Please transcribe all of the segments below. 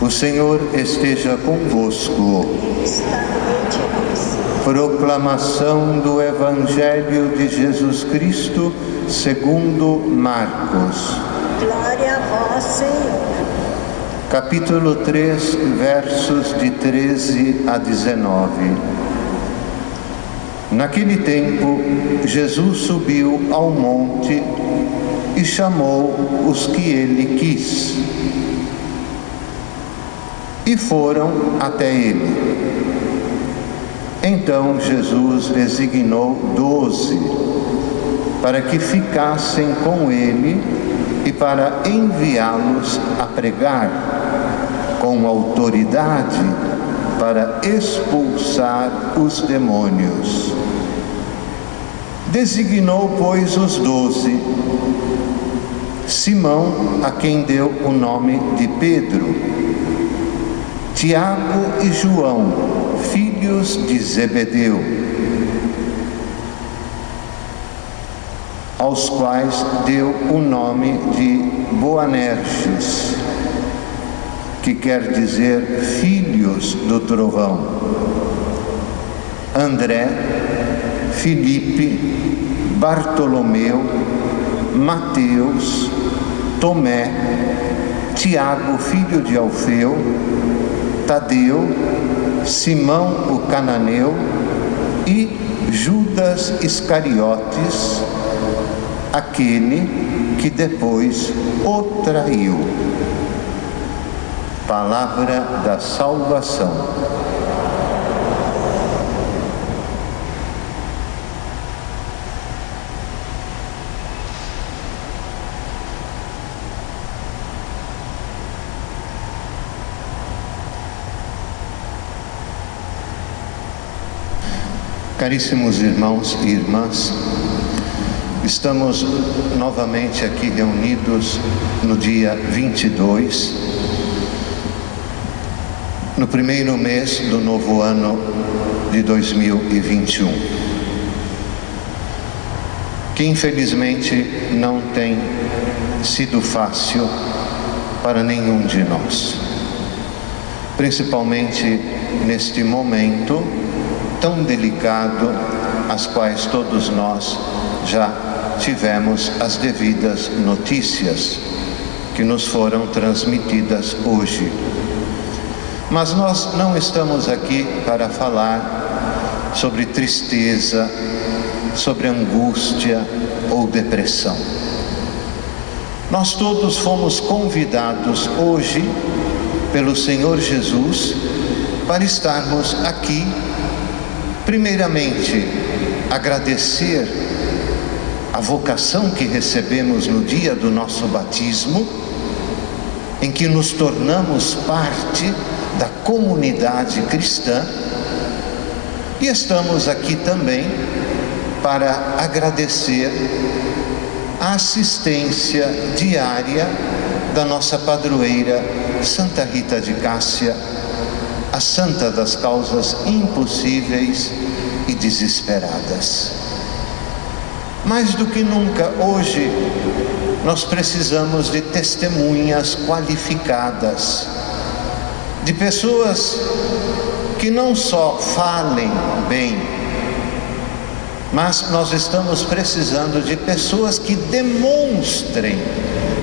O Senhor esteja convosco. Proclamação do Evangelho de Jesus Cristo segundo Marcos. Glória a vós, Senhor. Capítulo 3, versos de 13 a 19. Naquele tempo, Jesus subiu ao monte e chamou os que ele quis. E foram até ele. Então Jesus designou 12 para que ficassem com ele e para enviá-los a pregar com autoridade para expulsar os demônios. Designou, pois, os 12. Simão, a quem deu o nome de Pedro, Tiago e João, filhos de Zebedeu, aos quais deu o nome de Boanerges, que quer dizer filhos do trovão, André, Filipe, Bartolomeu, Mateus, Tomé, Tiago, filho de Alfeu, Tadeu, Simão o cananeu e Judas Iscariotes, aquele que depois o traiu. Palavra da salvação. Caríssimos irmãos e irmãs, estamos novamente aqui reunidos no dia 22, no primeiro mês do novo ano de 2021, que infelizmente não tem sido fácil para nenhum de nós, principalmente neste momento tão delicado, às quais todos nós já tivemos as devidas notícias que nos foram transmitidas hoje. Mas nós não estamos aqui para falar sobre tristeza, sobre angústia ou depressão. Nós todos fomos convidados hoje pelo Senhor Jesus para estarmos aqui. Primeiramente, agradecer a vocação que recebemos no dia do nosso batismo, em que nos tornamos parte da comunidade cristã, e estamos aqui também para agradecer a assistência diária da nossa padroeira Santa Rita de Cássia, a santa das causas impossíveis e desesperadas. Mais do que nunca hoje, nós precisamos de testemunhas qualificadas, de pessoas que não só falem bem, mas nós estamos precisando de pessoas que demonstrem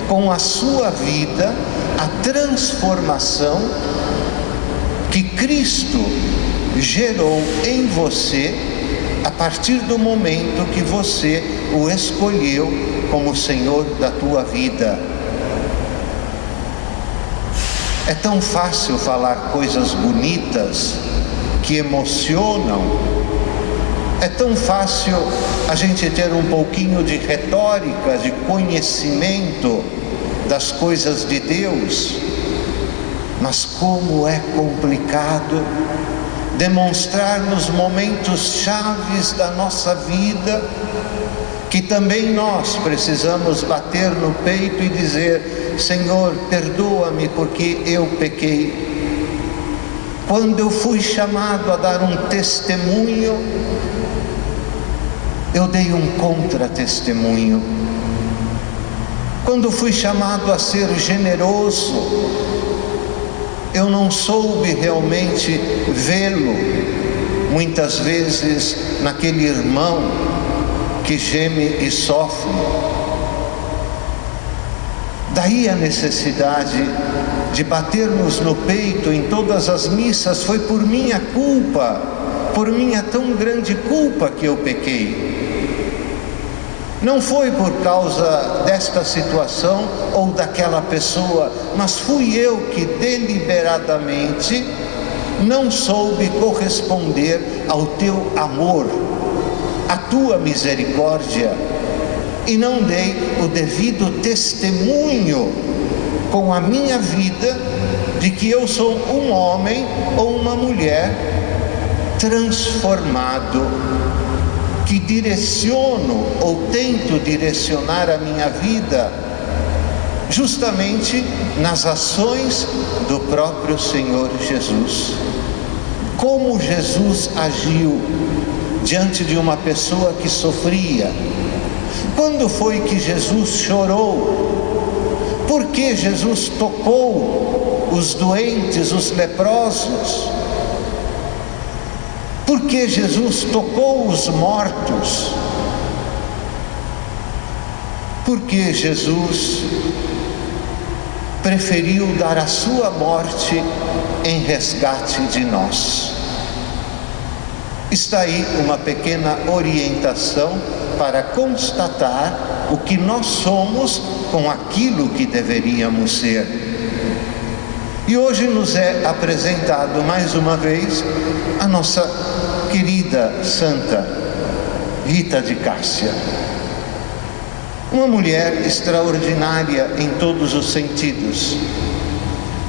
com a sua vida a transformação que Cristo gerou em você a partir do momento que você o escolheu como Senhor da tua vida. É tão fácil falar coisas bonitas que emocionam. É tão fácil a gente ter um pouquinho de retórica, de conhecimento das coisas de Deus. Mas como é complicado demonstrar nos momentos chaves da nossa vida que também nós precisamos bater no peito e dizer: Senhor, perdoa-me porque eu pequei. Quando eu fui chamado a dar um testemunho, eu dei um contra-testemunho. Quando fui chamado a ser generoso, eu não soube realmente vê-lo, muitas vezes naquele irmão que geme e sofre. Daí a necessidade de batermos no peito em todas as missas: foi por minha culpa, por minha tão grande culpa que eu pequei. Não foi por causa desta situação ou daquela pessoa, mas fui eu que deliberadamente não soube corresponder ao teu amor, à tua misericórdia, e não dei o devido testemunho com a minha vida de que eu sou um homem ou uma mulher transformado, que direciono ou tento direcionar a minha vida justamente nas ações do próprio Senhor Jesus. Como Jesus agiu diante de uma pessoa que sofria? Quando foi que Jesus chorou? Por que Jesus tocou os doentes, os leprosos? Por que Jesus tocou os mortos? Porque Jesus preferiu dar a sua morte em resgate de nós. Está aí uma pequena orientação para constatar o que nós somos com aquilo que deveríamos ser. E hoje nos é apresentado mais uma vez a nossa querida Santa Rita de Cássia. Uma mulher extraordinária em todos os sentidos.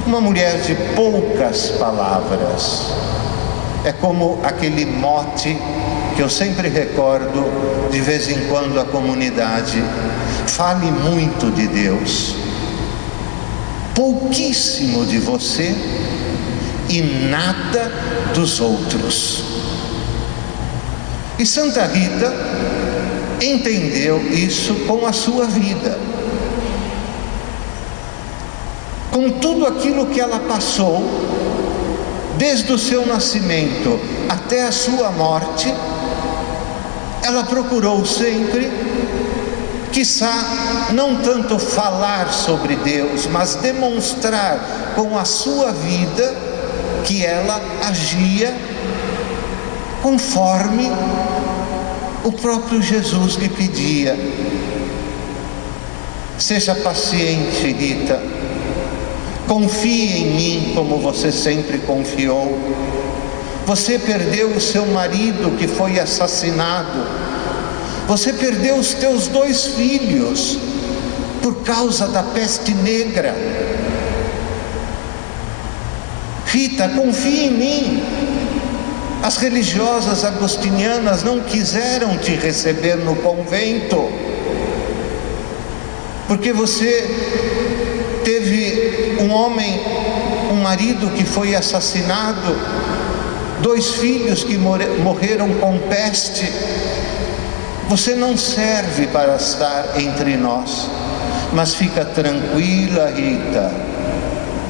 Uma mulher de poucas palavras. É como aquele mote que eu sempre recordo de vez em quando à comunidade: fale muito de Deus, pouquíssimo de você e nada dos outros. E Santa Rita entendeu isso com a sua vida, com tudo aquilo que ela passou, desde o seu nascimento até a sua morte. Ela procurou sempre, quiçá, não tanto falar sobre Deus, mas demonstrar com a sua vida que ela agia conforme o próprio Jesus lhe pedia. Seja paciente, Rita. Confie em mim como você sempre confiou. Você perdeu o seu marido que foi assassinado. Você perdeu os teus 2 filhos por causa da peste negra. Rita, confie em mim. As religiosas agostinianas não quiseram te receber no convento, porque você teve um marido que foi assassinado, 2 filhos que morreram com peste. Você não serve para estar entre nós, mas fica tranquila, Rita,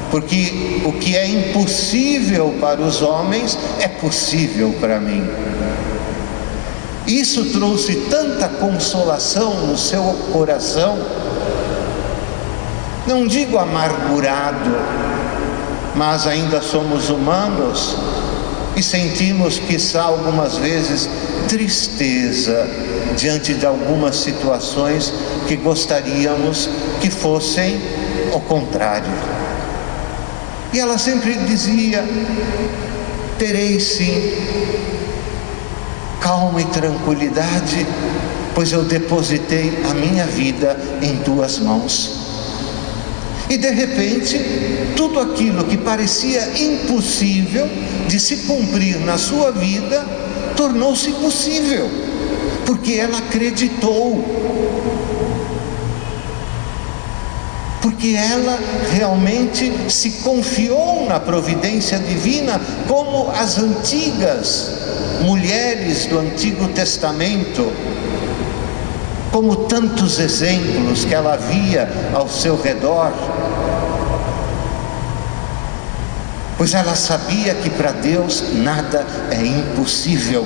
porque o que é impossível para os homens é possível para mim. Isso trouxe tanta consolação no seu coração, não digo amargurado, mas ainda somos humanos e sentimos, quiçá, algumas vezes tristeza diante de algumas situações que gostaríamos que fossem o contrário. E ela sempre dizia: terei sim calma e tranquilidade, pois eu depositei a minha vida em tuas mãos. E de repente, tudo aquilo que parecia impossível de se cumprir na sua vida, tornou-se possível, porque ela acreditou. Porque ela realmente se confiou na providência divina, como as antigas mulheres do Antigo Testamento, como tantos exemplos que ela via ao seu redor. pois ela sabia que para Deus nada é impossível.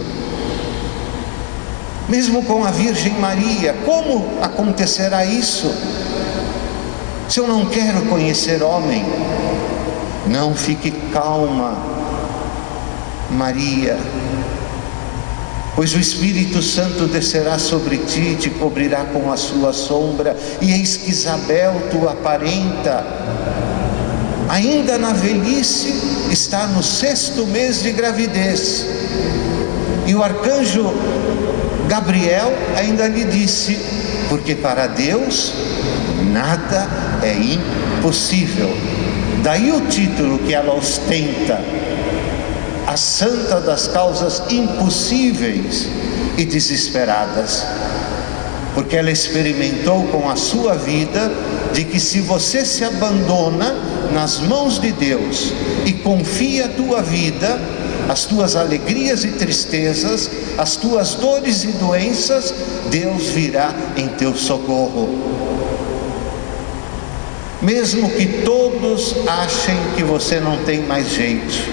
Mesmo com a Virgem Maria, como acontecerá isso? Se eu não quero conhecer homem, não fique calma, Maria, pois o Espírito Santo descerá sobre ti, te cobrirá com a sua sombra, e eis que Isabel, tua parenta, ainda na velhice, está no 6º mês de gravidez. E o arcanjo Gabriel ainda lhe disse, porque para Deus nada é impossível. Daí o título que ela ostenta, a santa das causas impossíveis e desesperadas, porque ela experimentou com a sua vida de que se você se abandona nas mãos de Deus e confia a tua vida, as tuas alegrias e tristezas, as tuas dores e doenças, Deus virá em teu socorro. Mesmo que todos achem que você não tem mais jeito,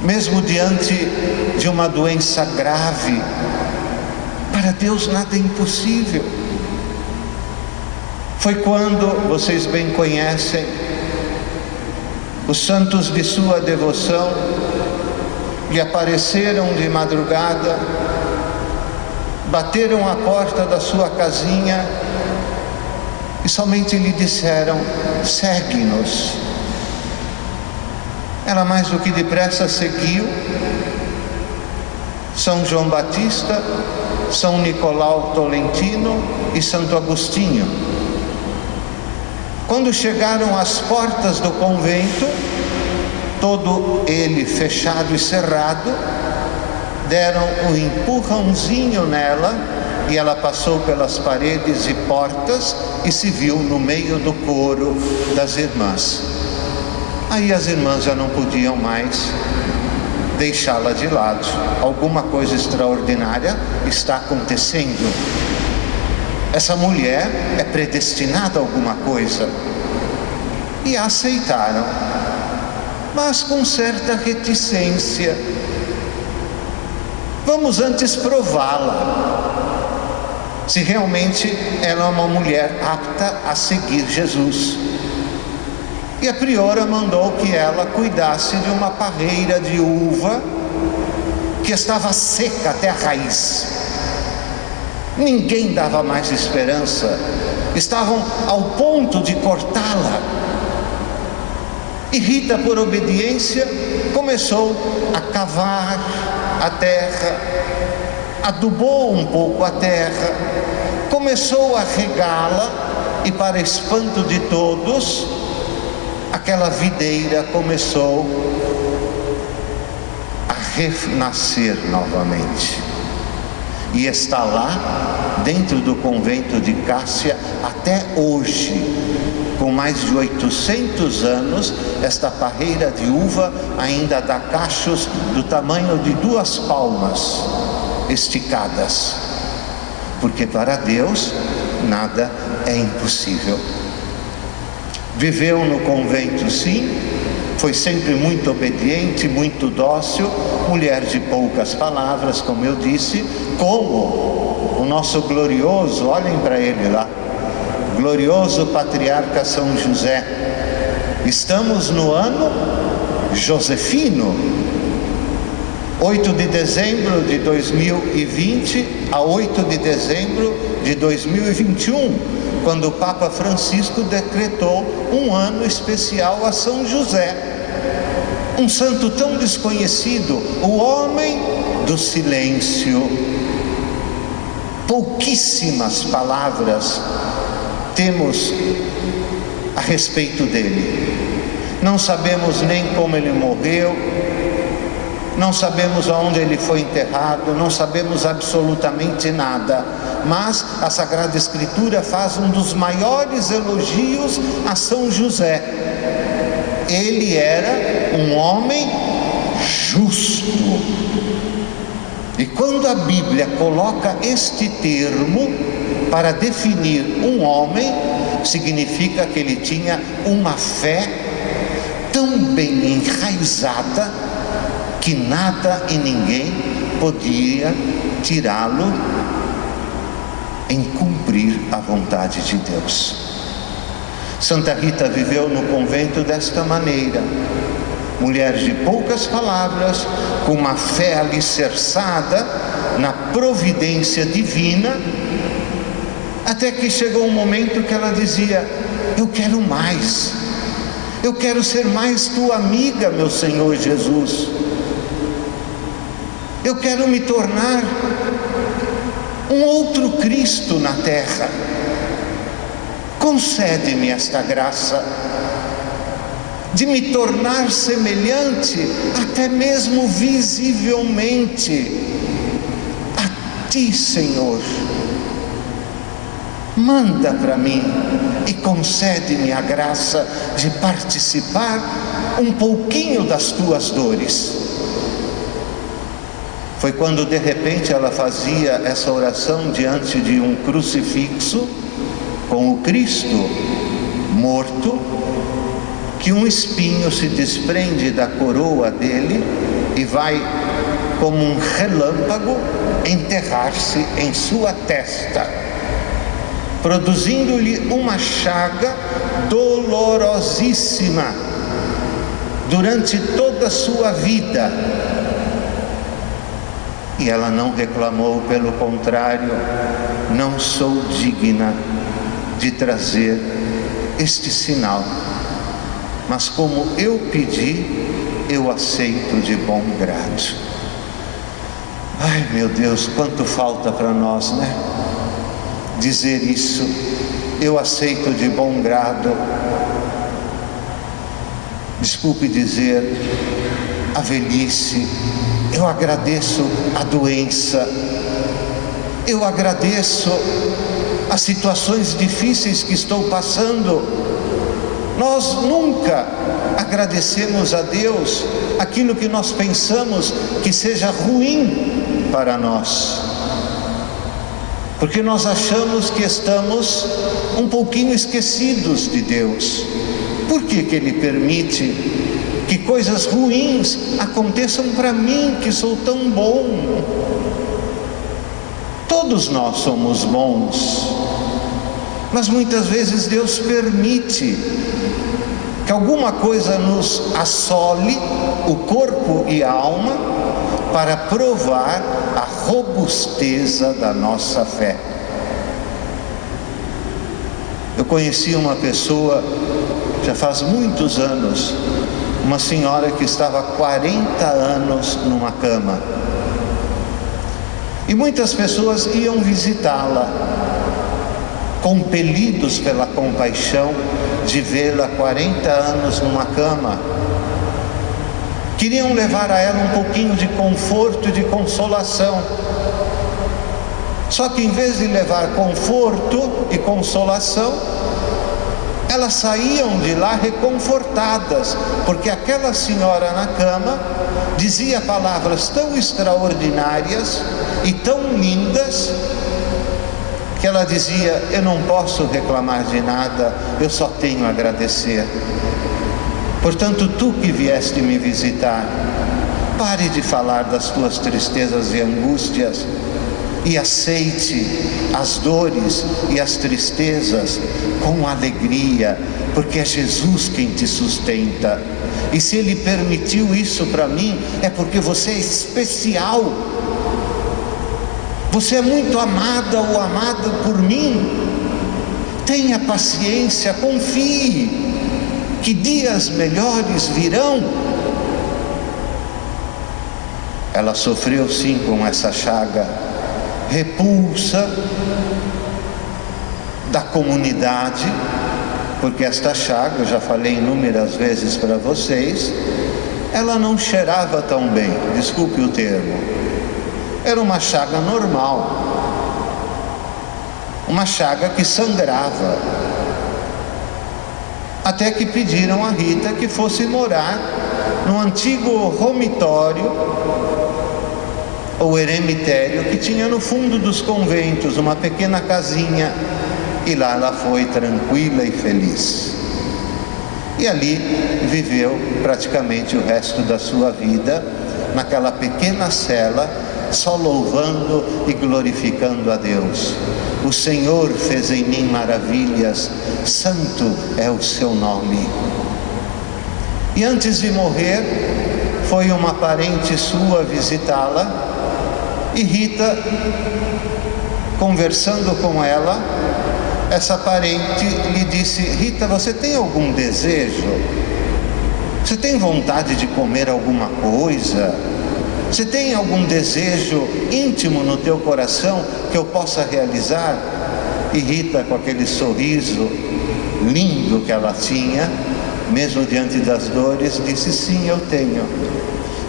mesmo diante de uma doença grave, para Deus nada é impossível. Foi quando, vocês bem conhecem, os santos de sua devoção lhe apareceram de madrugada, bateram à porta da sua casinha e somente lhe disseram: segue-nos. Ela mais do que depressa seguiu. São João Batista, São Nicolau Tolentino e Santo Agostinho. Quando chegaram às portas do convento, todo ele fechado e cerrado, deram um empurrãozinho nela e ela passou pelas paredes e portas e se viu no meio do coro das irmãs. Aí as irmãs já não podiam mais deixá-la de lado. Alguma coisa extraordinária está acontecendo. Essa mulher é predestinada a alguma coisa. E a aceitaram, mas com certa reticência. Vamos antes prová-la, se realmente ela é uma mulher apta a seguir Jesus. E a priora mandou que ela cuidasse de uma parreira de uva que estava seca até a raiz. Ninguém dava mais esperança, estavam ao ponto de cortá-la. E Rita, por obediência, começou a cavar a terra, adubou um pouco a terra, começou a regá-la e, para espanto de todos, aquela videira começou a renascer novamente. E está lá, dentro do convento de Cássia, até hoje, com mais de 800 anos, esta parreira de uva ainda dá cachos do tamanho de 2 palmas esticadas, porque para Deus nada é impossível. Viveu no convento, sim, foi sempre muito obediente, muito dócil, mulher de poucas palavras, como eu disse, como o nosso glorioso, olhem para ele lá, glorioso patriarca São José. Estamos no ano josefino, 8 de dezembro de 2020 a 8 de dezembro de 2021, quando o Papa Francisco decretou um ano especial a São José, um santo tão desconhecido, o homem do silêncio. Pouquíssimas palavras temos a respeito dele. Não sabemos nem como ele morreu, não sabemos aonde ele foi enterrado, não sabemos absolutamente nada. Mas a Sagrada Escritura faz um dos maiores elogios a São José. Ele era um homem justo. E quando a Bíblia coloca este termo para definir um homem, significa que ele tinha uma fé tão bem enraizada que nada e ninguém podia tirá-lo em cumprir a vontade de Deus. Santa Rita viveu no convento desta maneira, mulher de poucas palavras, com uma fé alicerçada na providência divina, até que chegou um momento que ela dizia: eu quero mais, eu quero ser mais tua amiga, meu Senhor Jesus, eu quero me tornar um outro Cristo na terra. Concede-me esta graça de me tornar semelhante, até mesmo visivelmente, a Ti, Senhor. Manda para mim e concede-me a graça de participar um pouquinho das Tuas dores. Foi quando de repente ela fazia essa oração diante de um crucifixo, com o Cristo morto, que um espinho se desprende da coroa dele e vai, como um relâmpago, enterrar-se em sua testa, produzindo-lhe uma chaga dolorosíssima durante toda a sua vida. E ela não reclamou, pelo contrário: não sou digna de trazer este sinal, mas como eu pedi, eu aceito de bom grado. Ai, meu Deus, quanto falta para nós, né? Dizer isso: eu aceito de bom grado. Desculpe dizer, a velhice, eu agradeço a doença, eu agradeço as situações difíceis que estou passando. Nós nunca agradecemos a Deus aquilo que nós pensamos que seja ruim para nós, porque nós achamos que estamos um pouquinho esquecidos de Deus. Por que que Ele permite que coisas ruins aconteçam para mim, que sou tão bom? Todos nós somos bons, mas muitas vezes Deus permite que alguma coisa nos assole o corpo e a alma para provar a robusteza da nossa fé. Eu conheci uma pessoa, já faz muitos anos, uma senhora que estava há 40 anos numa cama. E muitas pessoas iam visitá-la, compelidos pela compaixão de vê-la 40 anos numa cama. Queriam levar a ela um pouquinho de conforto e de consolação. Só que em vez de levar conforto e consolação, elas saíam de lá reconfortadas, porque aquela senhora na cama dizia palavras tão extraordinárias e tão lindas, que ela dizia: eu não posso reclamar de nada, eu só tenho a agradecer. Portanto, tu que vieste me visitar, pare de falar das tuas tristezas e angústias e aceite as dores e as tristezas com alegria, porque é Jesus quem te sustenta. E se Ele permitiu isso para mim, é porque você é especial. Você é muito amada ou amado por mim. Tenha paciência, confie, que dias melhores virão. Ela sofreu sim com essa chaga, repulsa da comunidade, porque esta chaga, eu já falei inúmeras vezes para vocês, ela não cheirava tão bem, desculpe o termo. Era uma chaga normal, uma chaga que sangrava, até que pediram a Rita que fosse morar no antigo romitório ou eremitério que tinha no fundo dos conventos, uma pequena casinha, e lá ela foi tranquila e feliz. E ali viveu praticamente o resto da sua vida, naquela pequena cela, só louvando e glorificando a Deus. O Senhor fez em mim maravilhas, santo é o seu nome. E antes de morrer, foi uma parente sua visitá-la, e Rita, conversando com ela, essa parente lhe disse: Rita, você tem algum desejo? Você tem vontade de comer alguma coisa? Você tem algum desejo íntimo no teu coração que eu possa realizar? E Rita, com aquele sorriso lindo que ela tinha, mesmo diante das dores, disse: sim, eu tenho.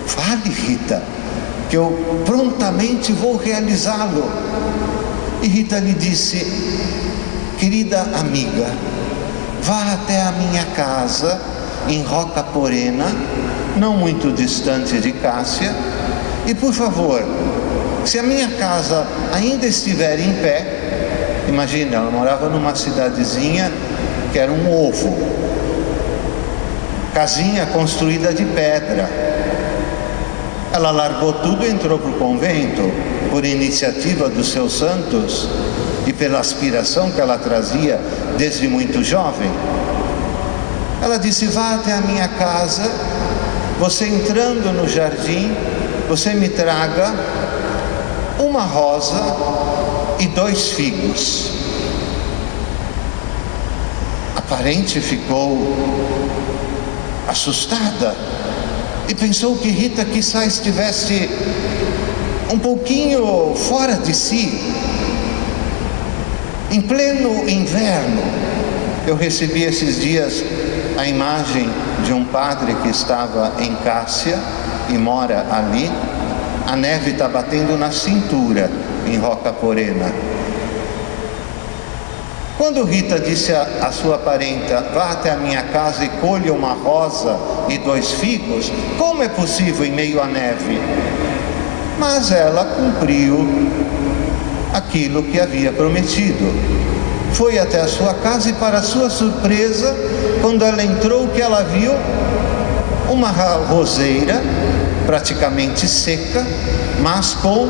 Fale, Rita, que eu prontamente vou realizá-lo. E Rita lhe disse: querida amiga, vá até a minha casa em Roca Porena, não muito distante de Cássia, e por favor, se a minha casa ainda estiver em pé, imagina, ela morava numa cidadezinha que era um ovo, casinha construída de pedra. Ela largou tudo e entrou para o convento, por iniciativa dos seus santos e pela aspiração que ela trazia desde muito jovem. Ela disse: vá até a minha casa, você entrando no jardim, você me traga uma rosa e 2 figos. A parente ficou assustada e pensou que Rita quizá estivesse um pouquinho fora de si. Em pleno inverno, eu recebi esses dias a imagem de um padre que estava em Cássia e mora ali. A neve está batendo na cintura em Roca Porena. Quando Rita disse à sua parenta: vá até a minha casa e colha uma rosa e 2 figos, como é possível em meio à neve? Mas ela cumpriu aquilo que havia prometido. Foi até a sua casa e, para sua surpresa, quando ela entrou, o que ela viu? Uma roseira praticamente seca, mas com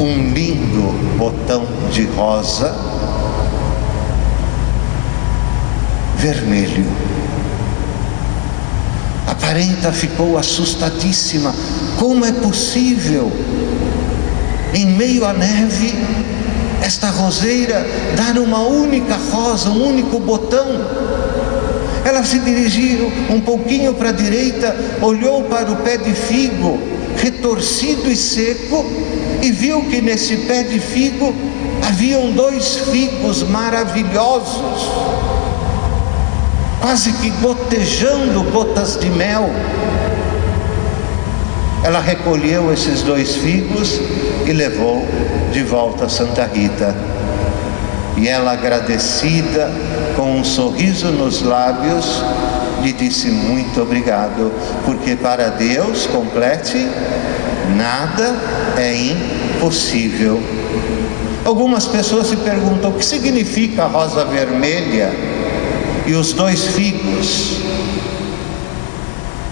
um lindo botão de rosa vermelho. A parenta ficou assustadíssima. Como é possível, em meio à neve, esta roseira dar uma única rosa, um único botão? Ela se dirigiu um pouquinho para a direita, olhou para o pé de figo, retorcido e seco, e viu que nesse pé de figo haviam 2 figos maravilhosos, quase que gotejando gotas de mel. Ela recolheu esses 2 figos e levou de volta a Santa Rita. E ela, agradecida, com um sorriso nos lábios, lhe disse: muito obrigado, porque para Deus, complete, nada é impossível. Algumas pessoas se perguntam: o que significa a rosa vermelha e os 2 figos?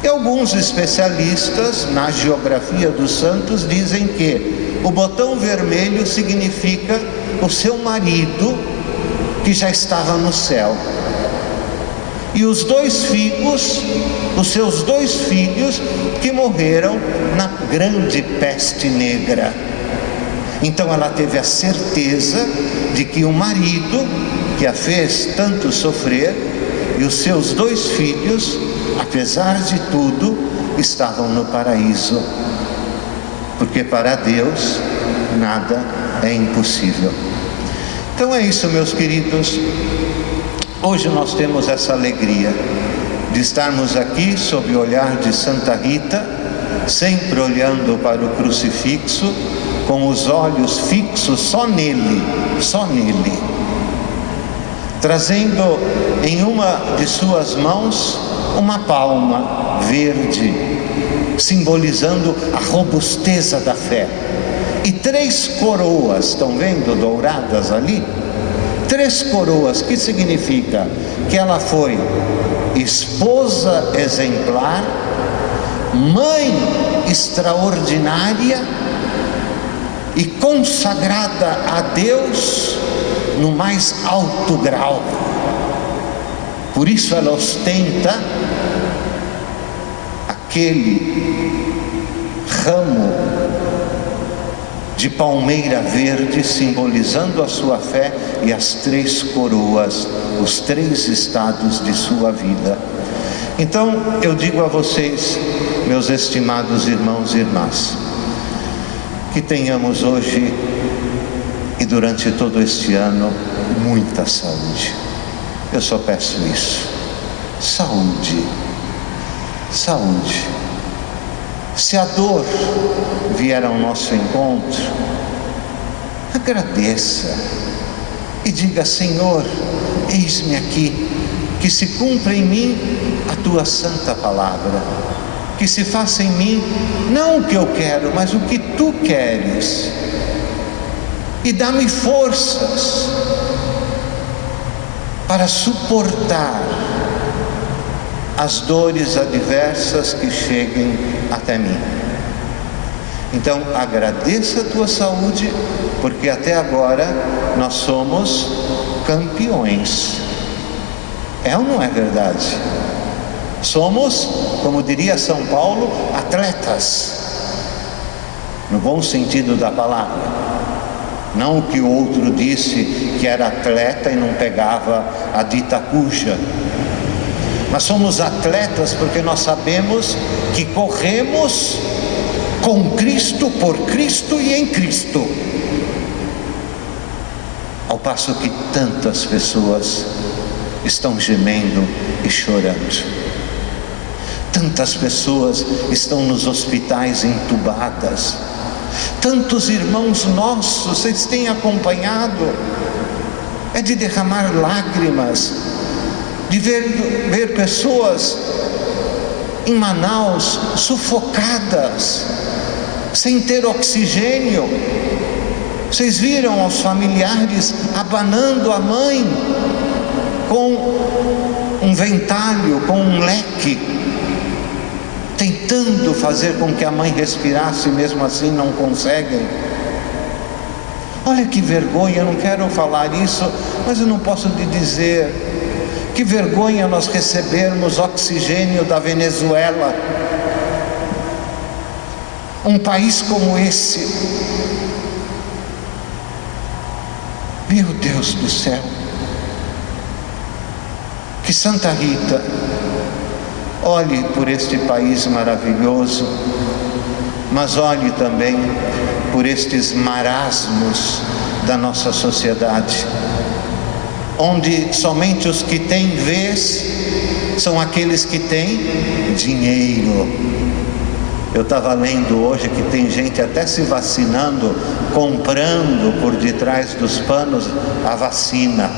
E alguns especialistas na geografia dos santos dizem que o botão vermelho significa o seu marido, que já estava no céu, e os 2 figos, os seus 2 filhos, que morreram na grande peste negra. Então ela teve a certeza de que o marido, que a fez tanto sofrer, e os seus 2 filhos, apesar de tudo, estavam no paraíso, porque para Deus nada é impossível. Então é isso, meus queridos. Hoje nós temos essa alegria de estarmos aqui sob o olhar de Santa Rita, sempre olhando para o crucifixo, com os olhos fixos só nele, trazendo em uma de suas mãos uma palma verde, simbolizando a robusteza da fé. e 3 coroas, estão vendo, douradas ali? 3 coroas, que significa? Que ela foi esposa exemplar, mãe extraordinária e consagrada a Deus no mais alto grau. Por isso ela ostenta aquele ramo de palmeira verde, simbolizando a sua fé, e as 3 coroas, os 3 estados de sua vida. Então eu digo a vocês, meus estimados irmãos e irmãs, que tenhamos hoje e durante todo este ano muita saúde. Eu só peço isso, saúde, saúde. Se a dor vier ao nosso encontro, agradeça e diga: Senhor, eis-me aqui, que se cumpra em mim a tua santa palavra, que se faça em mim não o que eu quero, mas o que tu queres, e dá-me forças para suportar as dores adversas que cheguem até mim. Então agradeça a tua saúde, porque até agora nós somos campeões. É ou não é verdade? Somos, como diria São Paulo, atletas, no bom sentido da palavra. Não o que o outro disse, que era atleta e não pegava a dita cuja. Mas somos atletas porque nós sabemos que corremos com Cristo, por Cristo e em Cristo. Ao passo que tantas pessoas estão gemendo e chorando. Tantas pessoas estão nos hospitais entubadas. Tantos irmãos nossos, vocês têm acompanhado, é de derramar lágrimas, de ver pessoas em Manaus sufocadas, sem ter oxigênio. Vocês viram os familiares abanando a mãe com um ventalho, com um leque, tentando fazer com que a mãe respirasse, mesmo assim não conseguem. Olha que vergonha, eu não quero falar isso, mas eu não posso lhe dizer. Que vergonha nós recebermos oxigênio da Venezuela. Um país como esse. Meu Deus do céu. Que Santa Rita olhe por este país maravilhoso, mas olhe também por estes marasmos da nossa sociedade, onde somente os que têm vez são aqueles que têm dinheiro. Eu estava lendo hoje que tem gente até se vacinando, comprando por detrás dos panos a vacina,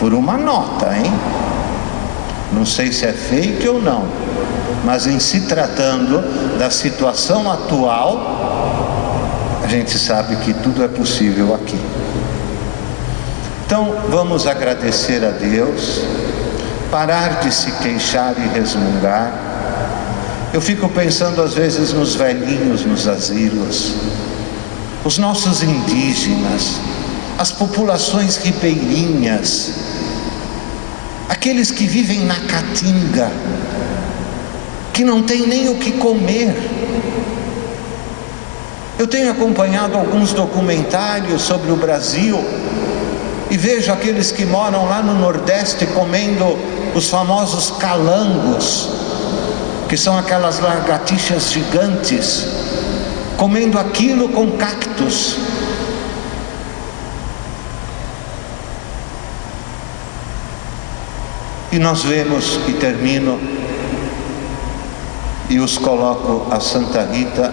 por uma nota, hein? Não sei se é fake ou não, mas em se tratando da situação atual, a gente sabe que tudo é possível aqui. Então vamos agradecer a Deus, parar de se queixar e resmungar. Eu fico pensando às vezes nos velhinhos nos asilos, os nossos indígenas, as populações ribeirinhas, aqueles que vivem na caatinga, que não tem nem o que comer. Eu tenho acompanhado alguns documentários sobre o Brasil e vejo aqueles que moram lá no Nordeste comendo os famosos calangos, que são aquelas lagartixas gigantes, comendo aquilo com cactos. E nós vemos, e termino, e os coloco a Santa Rita,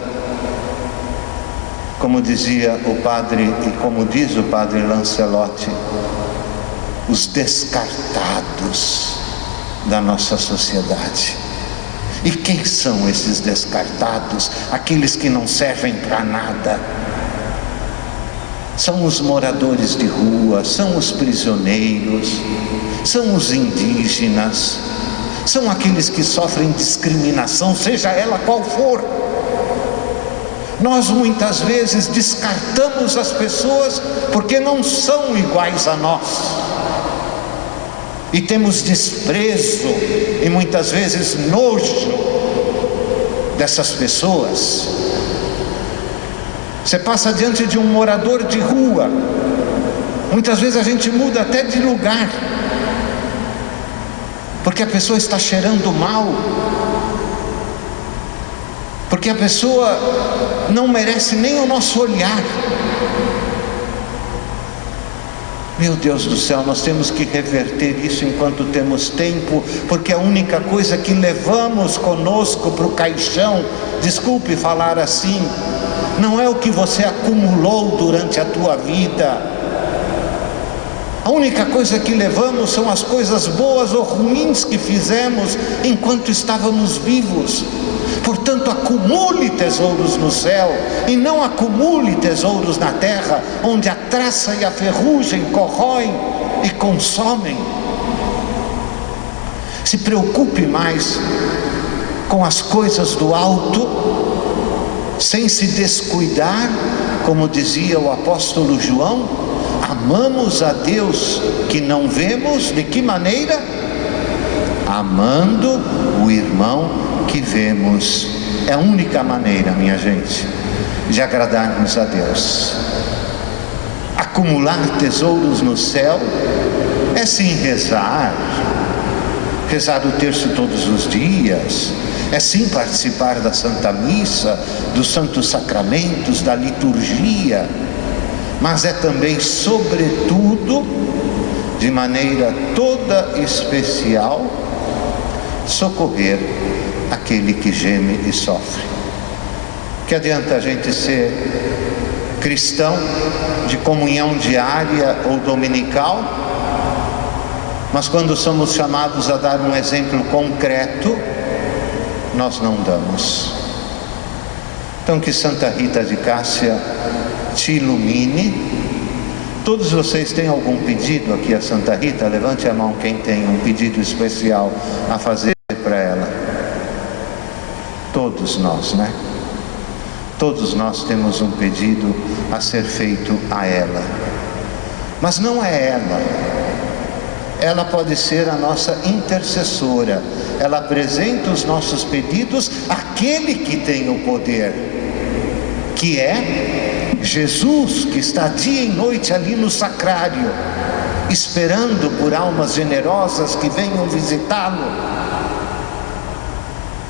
como dizia o padre, e como diz o padre Lancelotti, os descartados da nossa sociedade. E quem são esses descartados? Aqueles que não servem para nada, São os moradores de rua, são os prisioneiros, são os indígenas, são aqueles que sofrem discriminação, seja ela qual for. Nós muitas vezes descartamos as pessoas porque não são iguais a nós, e temos desprezo e muitas vezes nojo dessas pessoas. Você passa diante de um morador de rua, muitas vezes a gente muda até de lugar, porque a pessoa está cheirando mal, porque a pessoa não merece nem o nosso olhar. Meu Deus do céu, nós temos que reverter isso enquanto temos tempo, porque a única coisa que levamos conosco para o caixão, desculpe falar assim, não é o que você acumulou durante a tua vida. A única coisa que levamos são as coisas boas ou ruins que fizemos enquanto estávamos vivos. Portanto, acumule tesouros no céu e não acumule tesouros na terra, onde a traça e a ferrugem corroem e consomem. Se preocupe mais com as coisas do alto, sem se descuidar, como dizia o apóstolo João, amamos a Deus que não vemos. De que maneira? Amando o irmão que vemos. É a única maneira, minha gente, de agradarmos a Deus. Acumular tesouros no céu é sim rezar o terço todos os dias, é sim participar da Santa Missa, dos Santos Sacramentos, da liturgia, mas é também, sobretudo, de maneira toda especial, socorrer aquele que geme e sofre. Que adianta a gente ser cristão de comunhão diária ou dominical, mas quando somos chamados a dar um exemplo concreto, nós não damos. Então que Santa Rita de Cássia te ilumine. Todos vocês têm algum pedido aqui a Santa Rita? Levante a mão quem tem um pedido especial a fazer para ela. Todos nós, né? Todos nós temos um pedido a ser feito a ela. Mas não é ela pode ser a nossa intercessora. Ela apresenta os nossos pedidos àquele que tem o poder, que é Jesus, que está dia e noite ali no sacrário, esperando por almas generosas que venham visitá-lo.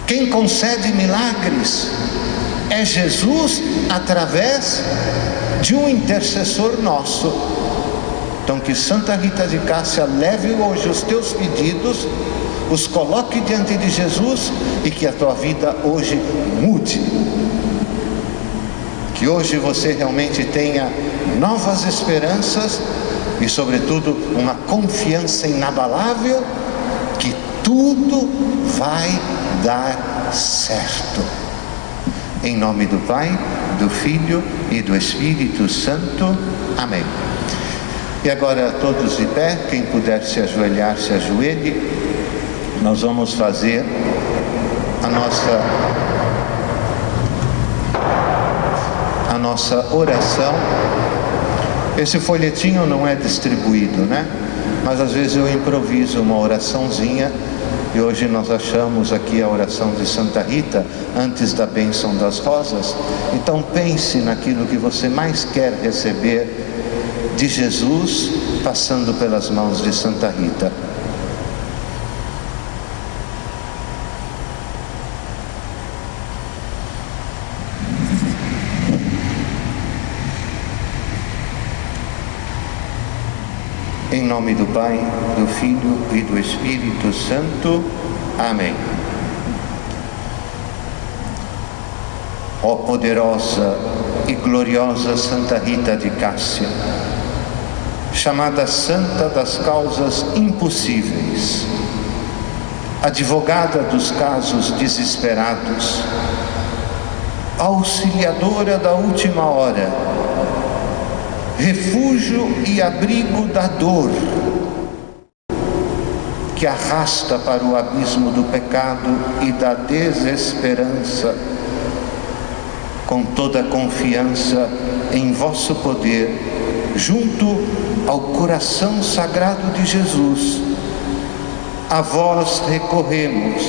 Quem concede milagres é Jesus, através de um intercessor nosso. Então que Santa Rita de Cássia leve hoje os teus pedidos, os coloque diante de Jesus, e que a tua vida hoje mude. Que hoje você realmente tenha novas esperanças e, sobretudo, uma confiança inabalável que tudo vai dar certo. Em nome do Pai, do Filho e do Espírito Santo. Amém. E agora todos de pé, quem puder se ajoelhar, se ajoelhe. Nós vamos fazer a nossa oração. Esse folhetinho não é distribuído, né? Mas às vezes eu improviso uma oraçãozinha, e hoje nós achamos aqui a oração de Santa Rita antes da bênção das rosas. Então pense naquilo que você mais quer receber de Jesus, passando pelas mãos de Santa Rita. Em nome do Pai, do Filho e do Espírito Santo. Amém. Ó poderosa e gloriosa Santa Rita de Cássia, chamada Santa das Causas Impossíveis, advogada dos casos desesperados, auxiliadora da última hora, refúgio e abrigo da dor, que arrasta para o abismo do pecado e da desesperança, com toda a confiança em vosso poder, junto ao coração sagrado de Jesus, a vós recorremos,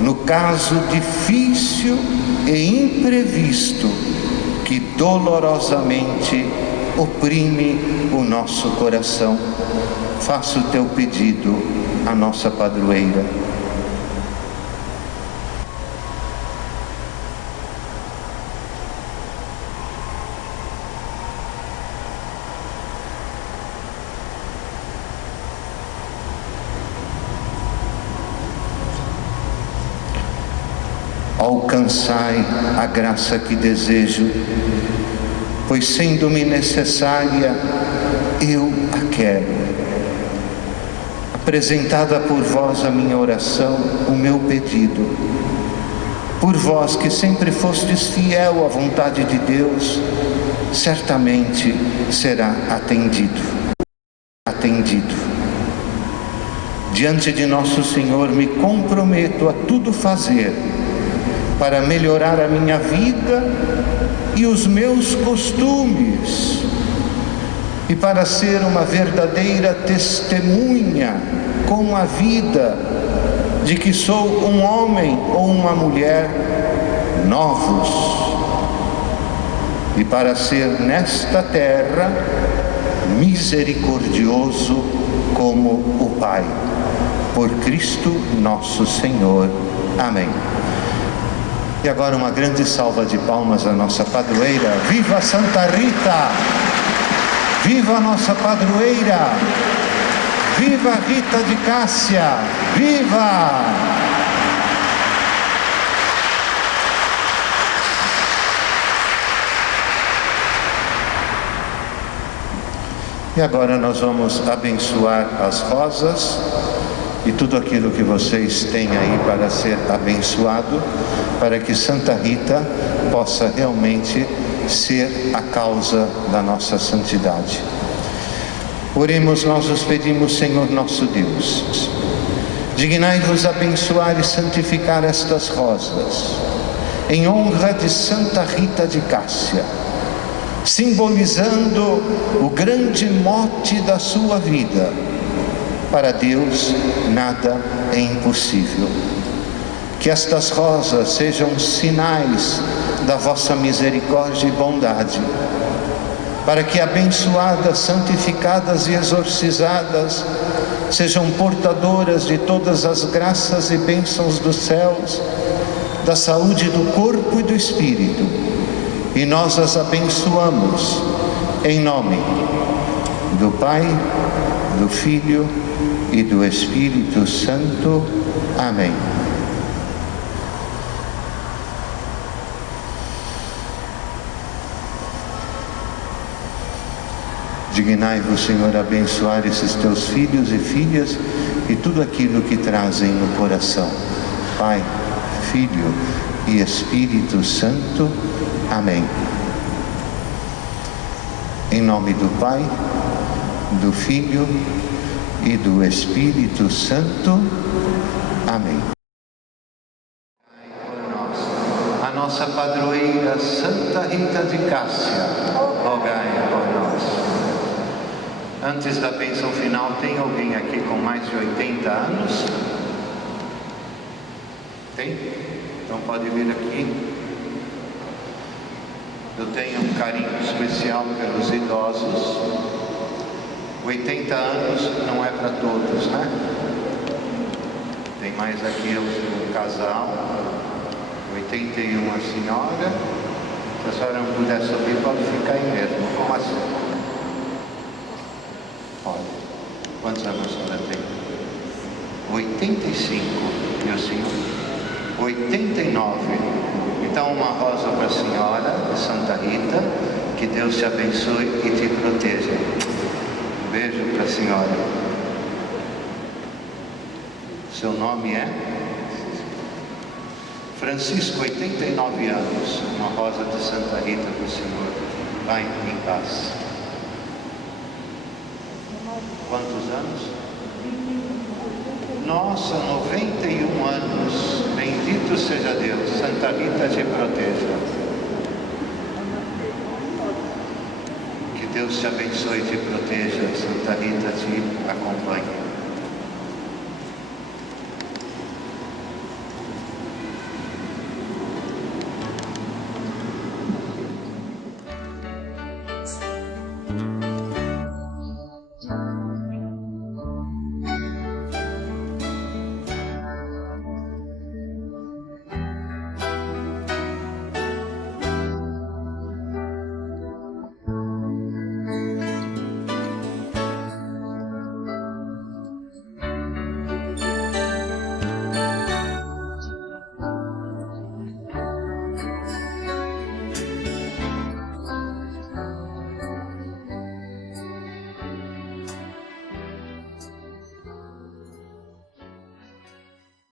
no caso difícil e imprevisto que dolorosamente oprime o nosso coração. Faça o teu pedido à nossa padroeira. Alcançai a graça que desejo, pois sendo-me necessária, eu a quero. Apresentada por vós a minha oração, o meu pedido, por vós que sempre fostes fiel à vontade de Deus, certamente será atendido. Diante de nosso Senhor, me comprometo a tudo fazer para melhorar a minha vida e os meus costumes, e para ser uma verdadeira testemunha com a vida de que sou um homem ou uma mulher novos, e para ser nesta terra misericordioso como o Pai, por Cristo nosso Senhor. Amém. E agora uma grande salva de palmas à nossa padroeira. Viva Santa Rita! Viva a nossa padroeira! Viva Rita de Cássia! Viva! E agora nós vamos abençoar as rosas e tudo aquilo que vocês têm aí para ser abençoado, para que Santa Rita possa realmente ser a causa da nossa santidade. Oremos, nós os pedimos, Senhor nosso Deus, dignai-vos abençoar e santificar estas rosas, em honra de Santa Rita de Cássia, simbolizando o grande mote da sua vida. Para Deus nada é impossível. Que estas rosas sejam sinais da vossa misericórdia e bondade, para que abençoadas, santificadas e exorcizadas sejam portadoras de todas as graças e bênçãos dos céus, da saúde do corpo e do espírito. E nós as abençoamos em nome do Pai, do Filho e do Espírito Santo. Amém. Dignai-vos, Senhor, abençoar esses teus filhos e filhas e tudo aquilo que trazem no coração. Pai, Filho e Espírito Santo. Amém. Em nome do Pai, do Filho e do Espírito Santo. Amém. A nossa padroeira Santa Rita de Cássia, rogai por nós. Antes da bênção final, tem alguém aqui com mais de 80 anos? Tem? Então pode vir aqui. Eu tenho um carinho especial pelos idosos. 80 anos não é para todos, né? Tem mais aqui um casal, 81 a senhora. Se a senhora não puder subir, pode ficar aí mesmo. Como assim? Olha, quantos anos a senhora tem? 85. E o senhor? 89. Então uma rosa para a senhora, Santa Rita. Que Deus te abençoe e te proteja. Beijo para a senhora. Seu nome é? Francisco, 89 anos. Uma rosa de Santa Rita para o senhor. vai em paz. Quantos anos? Nossa, 91 anos. Bendito seja Deus. Santa Rita te proteja. Que Deus te abençoe e te proteja. Santa Rita te acompanhe.